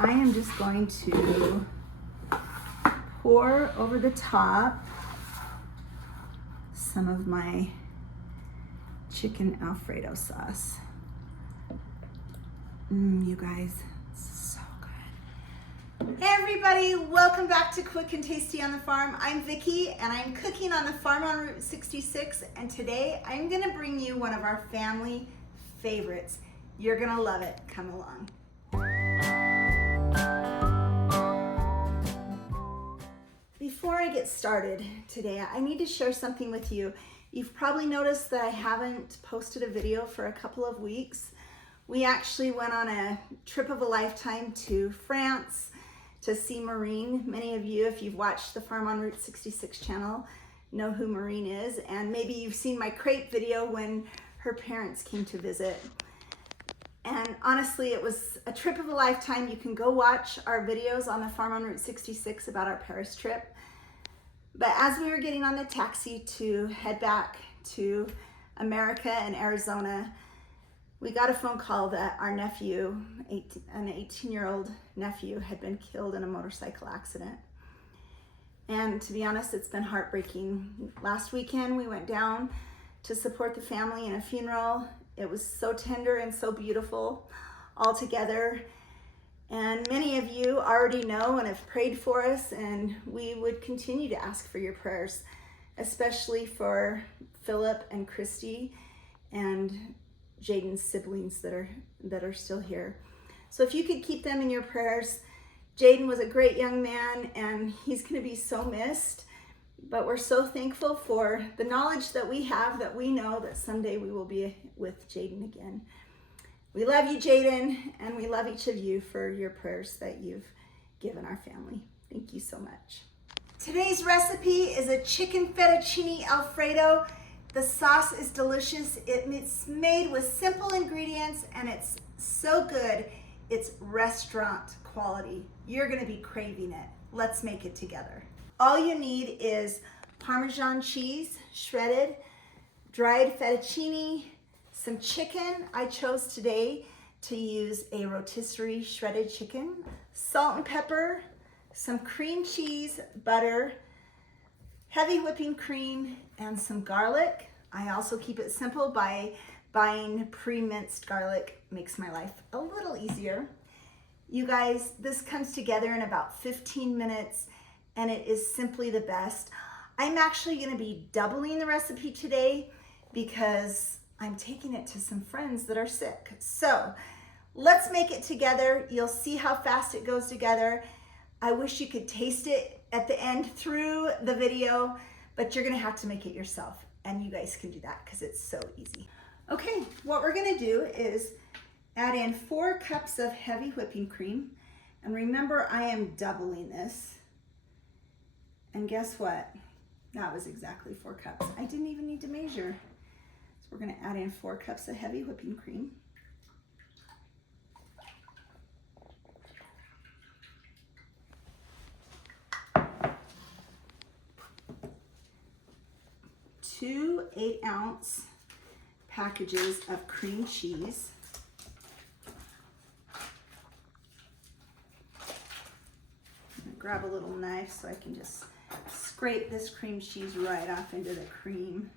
I am just going to pour over the top some of my chicken Alfredo sauce. You guys, it's so good. Hey everybody, welcome back to Quick and Tasty on the Farm. I'm Vicki and I'm cooking on the farm on Route 66, and today I'm gonna bring you one of our family favorites. You're gonna love it. Come along. Before I get started today, I need to share something with you. You've probably noticed that I haven't posted a video for a couple of weeks. We actually went on a trip of a lifetime to France to see Maureen. Many of you, if you've watched the Farm on Route 66 channel, know who Maureen is, and maybe you've seen my crepe video when her parents came to visit. And honestly, it was a trip of a lifetime. You can go watch our videos on the Farm on Route 66 about our Paris trip. But as we were getting on the taxi to head back to America and Arizona, we got a phone call that our nephew, an 18-year-old nephew, had been killed in a motorcycle accident. And to be honest, it's been heartbreaking. Last weekend, we went down to support the family in a funeral. It was so tender and so beautiful all together. And many of you already know and have prayed for us, and we would continue to ask for your prayers, especially for Philip and Christy and Jaden's siblings that are still here. So if you could keep them in your prayers. Jaden was a great young man and he's going to be so missed, but we're so thankful for the knowledge that we have, that we know that someday we will be with Jaden again. We love you, Jaden, and we love each of you for your prayers that you've given our family. Thank you so much. Today's recipe is a chicken fettuccine Alfredo. The sauce is delicious. It's made with simple ingredients and it's so good. It's restaurant quality. You're gonna be craving it. Let's make it together. All you need is Parmesan cheese, shredded, dried fettuccine, some chicken. I chose today to use a rotisserie shredded chicken, salt and pepper, some cream cheese, butter, heavy whipping cream, and some garlic. I also keep it simple by buying pre-minced garlic. Makes my life a little easier. You guys, this comes together in about 15 minutes and it is simply the best. I'm actually going to be doubling the recipe today because I'm taking it to some friends that are sick. So let's make it together. You'll see how fast it goes together. I wish you could taste it at the end through the video, but you're gonna have to make it yourself, and you guys can do that because it's so easy. Okay, what we're gonna do is add in 4 cups of heavy whipping cream, and remember I am doubling this. And guess what? That was exactly 4 cups. I didn't even need to measure. So we're gonna add in 4 cups of heavy whipping cream. Two 8-ounce packages of cream cheese. I'm gonna grab a little knife so I can just scrape this cream cheese right off into the cream.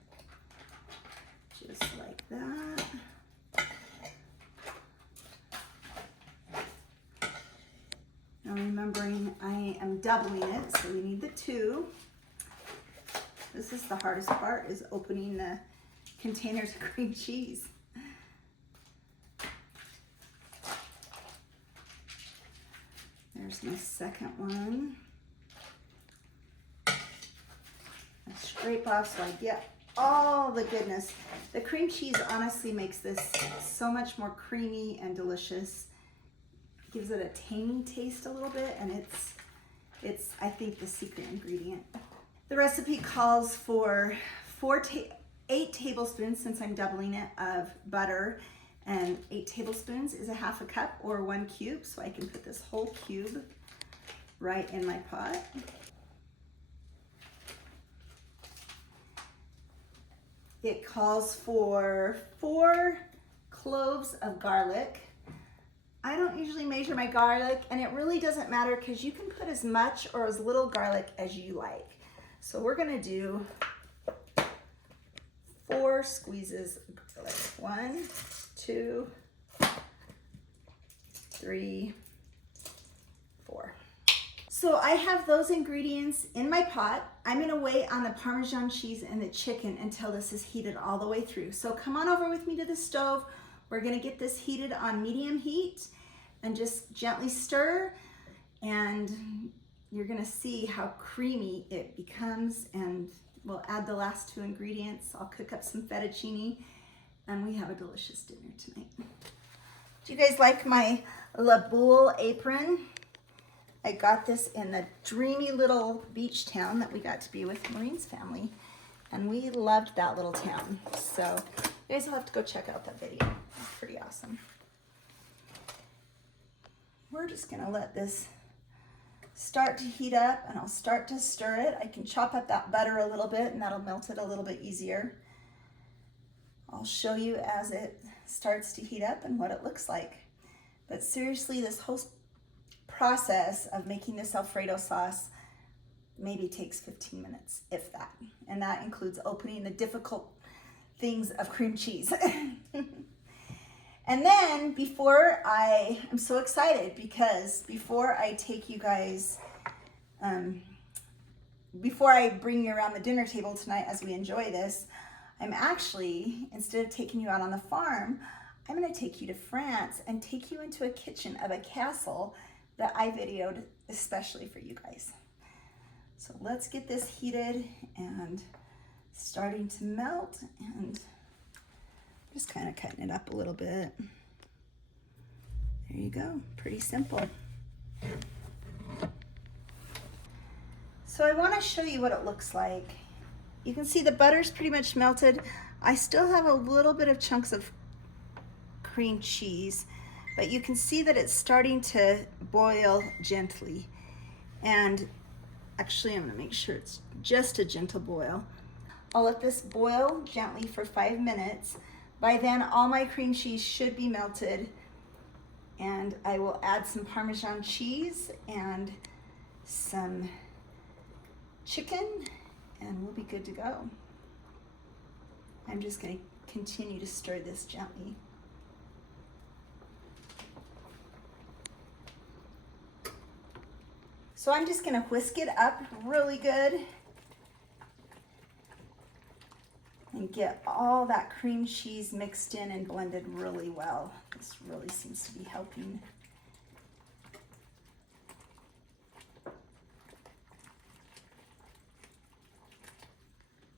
Just like that. Now remembering I am doubling it, so we need the 2. This is the hardest part, is opening the containers of cream cheese. There's my second one. I scrape off so I get all the goodness. The cream cheese honestly makes this so much more creamy and delicious. Gives it a tangy taste a little bit, and it's I think the secret ingredient. The recipe calls for 8 tablespoons, since I'm doubling it, of butter, and 8 tablespoons is a half a cup or 1 cube, so I can put this whole cube right in my pot. It calls for 4 cloves of garlic. I don't usually measure my garlic, and it really doesn't matter because you can put as much or as little garlic as you like. So we're gonna do 4 squeezes of garlic. 1, 2, 3, 4. So I have those ingredients in my pot. I'm gonna wait on the Parmesan cheese and the chicken until this is heated all the way through. So come on over with me to the stove. We're gonna get this heated on medium heat and just gently stir, and you're gonna see how creamy it becomes, and we'll add the last 2 ingredients. I'll cook up some fettuccine, and we have a delicious dinner tonight. Do you guys like my La Boule apron? I got this in the dreamy little beach town that we got to be with Maureen's family, and we loved that little town. So you guys will have to go check out that video. It's pretty awesome. We're just gonna let this start to heat up, and I'll start to stir it. I can chop up that butter a little bit, and that'll melt it a little bit easier. I'll show you as it starts to heat up and what it looks like. But seriously, this whole process of making this Alfredo sauce maybe takes 15 minutes, if that. And that includes opening the difficult things of cream cheese. And then I'm so excited because before I take you guys, before I bring you around the dinner table tonight as we enjoy this, I'm actually, instead of taking you out on the farm, I'm gonna take you to France and take you into a kitchen of a castle that I videoed especially for you guys. So let's get this heated and starting to melt, and just kind of cutting it up a little bit. There you go, pretty simple. So I want to show you what it looks like. You can see the butter's pretty much melted. I still have a little bit of chunks of cream cheese, but you can see that it's starting to boil gently. And actually, I'm gonna make sure it's just a gentle boil. I'll let this boil gently for 5 minutes. By then, all my cream cheese should be melted, and I will add some Parmesan cheese and some chicken, and we'll be good to go. I'm just gonna continue to stir this gently. So I'm just gonna whisk it up really good and get all that cream cheese mixed in and blended really well. This really seems to be helping.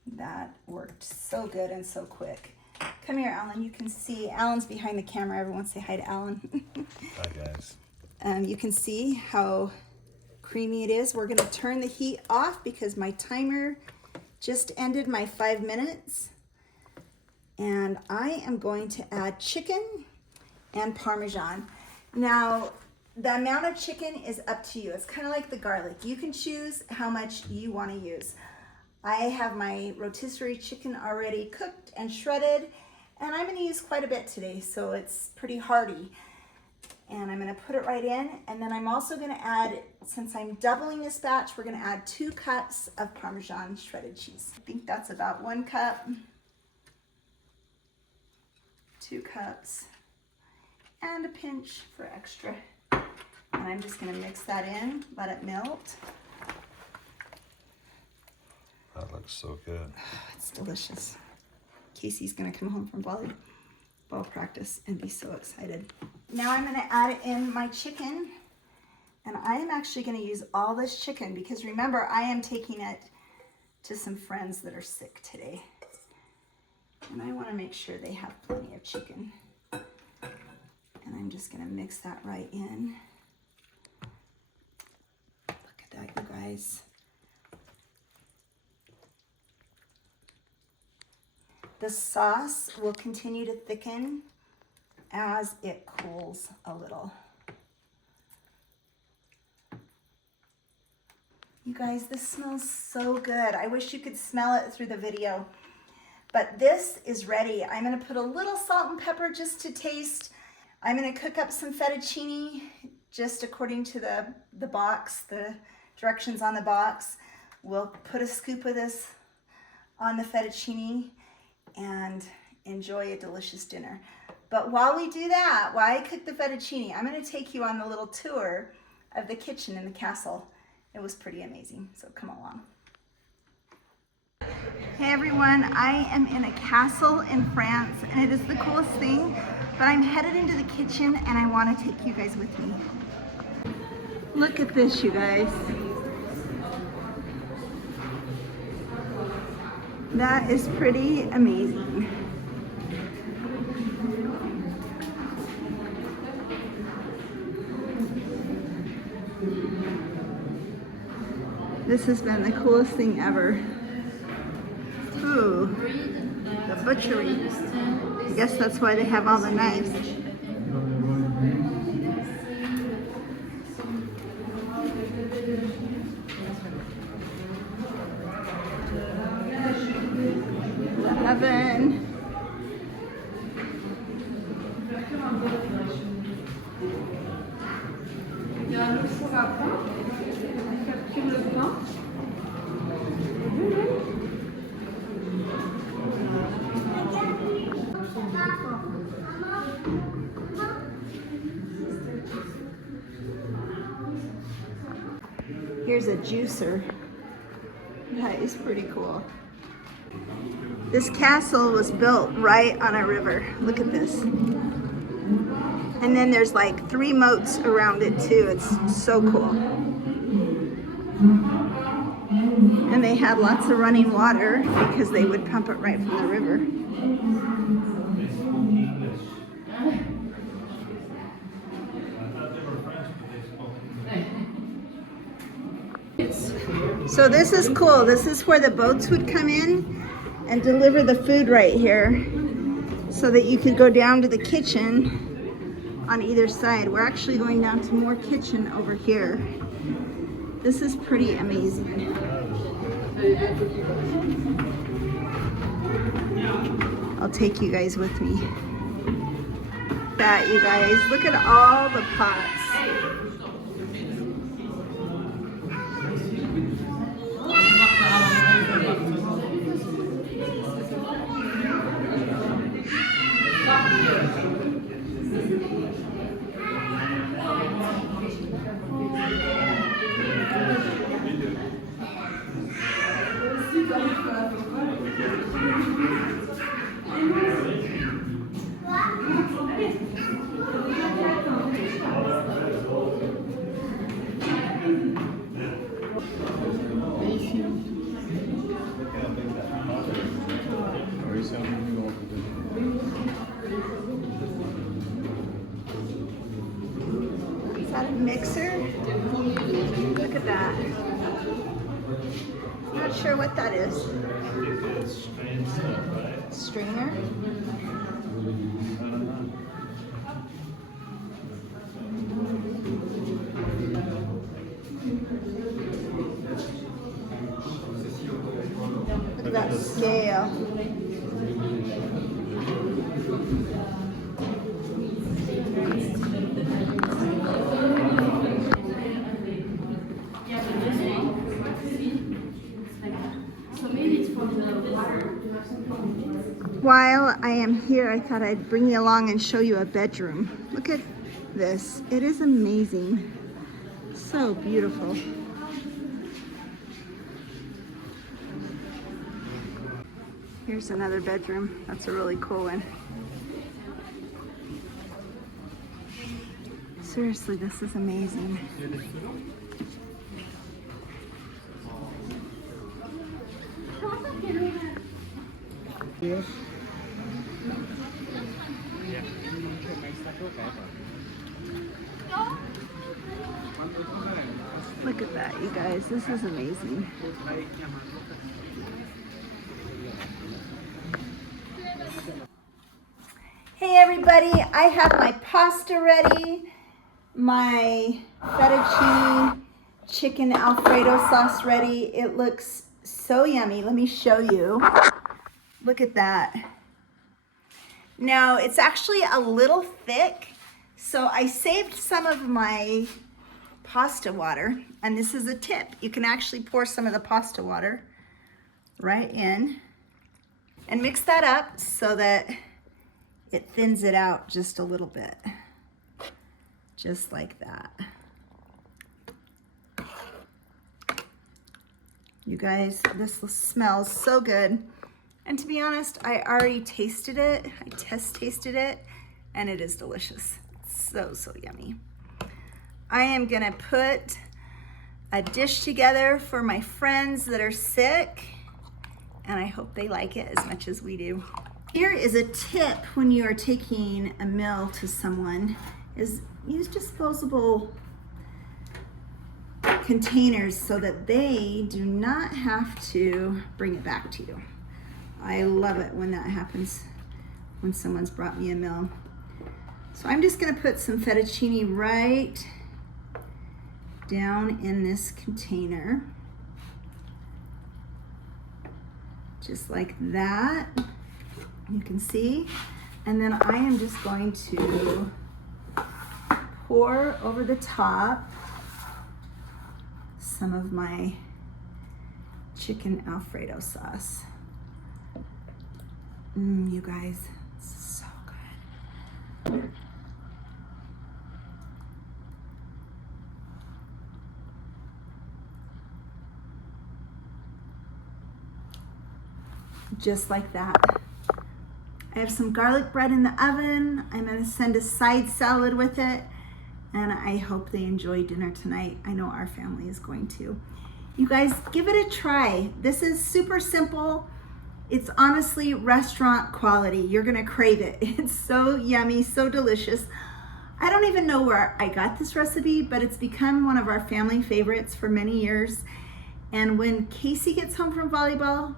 That worked so good and so quick. Come here, Alan. You can see, Alan's behind the camera. Everyone say hi to Alan. Hi, guys. You can see how creamy it is. We're gonna turn the heat off because my timer just ended my 5 minutes. And I am going to add chicken and Parmesan. Now, the amount of chicken is up to you. It's kind of like the garlic. You can choose how much you want to use. I have my rotisserie chicken already cooked and shredded, and I'm going to use quite a bit today, so it's pretty hearty. And I'm going to put it right in, and then I'm also going to add, since I'm doubling this batch, we're going to add 2 cups of Parmesan shredded cheese. I think that's about 1 cup, 2 cups, and a pinch for extra. And I'm just going to mix that in, let it melt. That looks so good. It's delicious. Casey's going to come home from volleyball practice and be so excited. Now I'm going to add in my chicken, and I am actually going to use all this chicken because remember, I am taking it to some friends that are sick today, and I want to make sure they have plenty of chicken. And I'm just going to mix that right in. Look at that, you guys. The sauce will continue to thicken as it cools a little. You guys, this smells so good. I wish you could smell it through the video. But this is ready. I'm gonna put a little salt and pepper just to taste. I'm gonna cook up some fettuccine just according to the box, the directions on the box. We'll put a scoop of this on the fettuccine and enjoy a delicious dinner. But while we do that, while I cook the fettuccine, I'm gonna take you on a little tour of the kitchen in the castle. It was pretty amazing, so come along. Hey everyone, I am in a castle in France and it is the coolest thing, but I'm headed into the kitchen and I want to take you guys with me. Look at this, you guys. That is pretty amazing. This has been the coolest thing ever. Ooh, the butchery. I guess that's why they have all the knives. The oven. Here's a juicer. That is pretty cool. This castle was built right on a river. Look at this. And then there's like 3 moats around it too. It's so cool. And they had lots of running water because they would pump it right from the river. So this is cool. This is where the boats would come in and deliver the food right here so that you could go down to the kitchen on either side. We're actually going down to more kitchen over here. This is pretty amazing. I'll take you guys with me. That, you guys, look at all the pots. Is that a mixer? Look at that. Not sure what that is. Strainer? Look at that scale. While I am here, I thought I'd bring you along and show you a bedroom. Look at this. It is amazing. So beautiful. Here's another bedroom. That's a really cool one. Seriously, this is amazing. Look at that, you guys. This is amazing. Hey everybody, I have my pasta ready, my fettuccine chicken Alfredo sauce ready. It looks so yummy. Let me show you. Look at that. Now, it's actually a little thick, So I saved some of my pasta water, and this is a tip. You can actually pour some of the pasta water right in and mix that up so that it thins it out just a little bit. Just like that. You guys, this smells so good. And to be honest, I already tasted it. I test tasted it, and it is delicious. So, so yummy. I am gonna put a dish together for my friends that are sick, and I hope they like it as much as we do. Here is a tip when you are taking a meal to someone, is use disposable containers so that they do not have to bring it back to you. I love it when that happens, when someone's brought me a meal. So I'm just gonna put some fettuccine right down in this container. Just like that, you can see. And then I am just going to pour over the top some of my chicken Alfredo sauce. You guys, it's so good. Just like that. I have some garlic bread in the oven. I'm gonna send a side salad with it, and I hope they enjoy dinner tonight. I know our family is going to. You guys, give it a try. This is super simple. It's honestly restaurant quality. You're gonna crave it. It's so yummy, so delicious. I don't even know where I got this recipe, but it's become one of our family favorites for many years. And when Casey gets home from volleyball,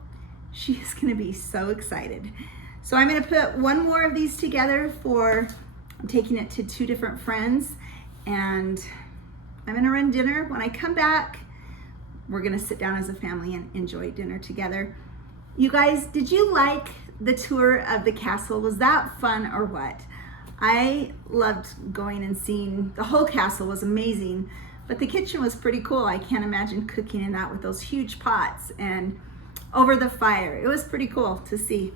she is gonna be so excited. So I'm gonna put one more of these together I'm taking it to 2 different friends, and I'm gonna run dinner. When I come back, we're gonna sit down as a family and enjoy dinner together. You guys, did you like the tour of the castle? Was that fun or what? I loved going and seeing, the whole castle was amazing, but the kitchen was pretty cool. I can't imagine cooking in that with those huge pots and over the fire. It was pretty cool to see.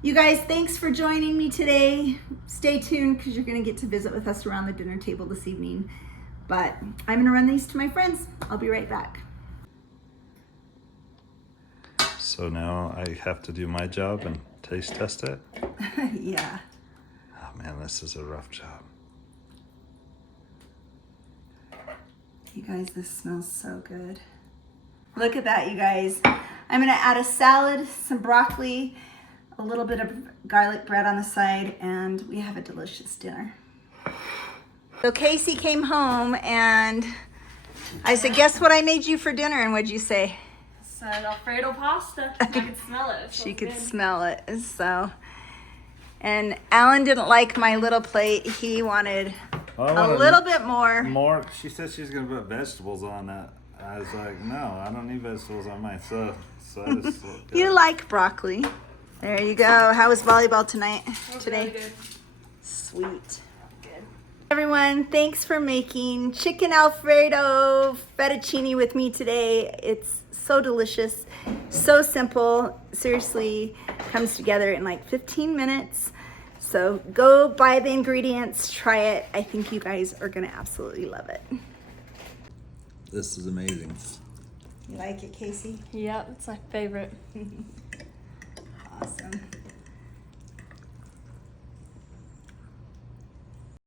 You guys, thanks for joining me today. Stay tuned because you're gonna get to visit with us around the dinner table this evening. But I'm gonna run these to my friends. I'll be right back. So now I have to do my job and taste test it? Yeah. Oh man, this is a rough job. You guys, this smells so good. Look at that, you guys. I'm gonna add a salad, some broccoli, a little bit of garlic bread on the side, and we have a delicious dinner. So Casey came home and I said, guess what I made you for dinner? And what'd you say? Said Alfredo pasta. I could smell it. She could smell it, so. And Alan didn't like my little plate. He wanted a little bit more. More. She said she's gonna put vegetables on that. I was like, no, I don't need vegetables on mine. So I just You like broccoli. There you go. How was volleyball today? Really good. Sweet. Good. Everyone, thanks for making chicken Alfredo fettuccine with me today. It's so delicious, so simple. Seriously, comes together in like 15 minutes. So go buy the ingredients, try it. I think you guys are gonna absolutely love it. This is amazing. You like it, Casey? Yeah, it's my favorite. Awesome.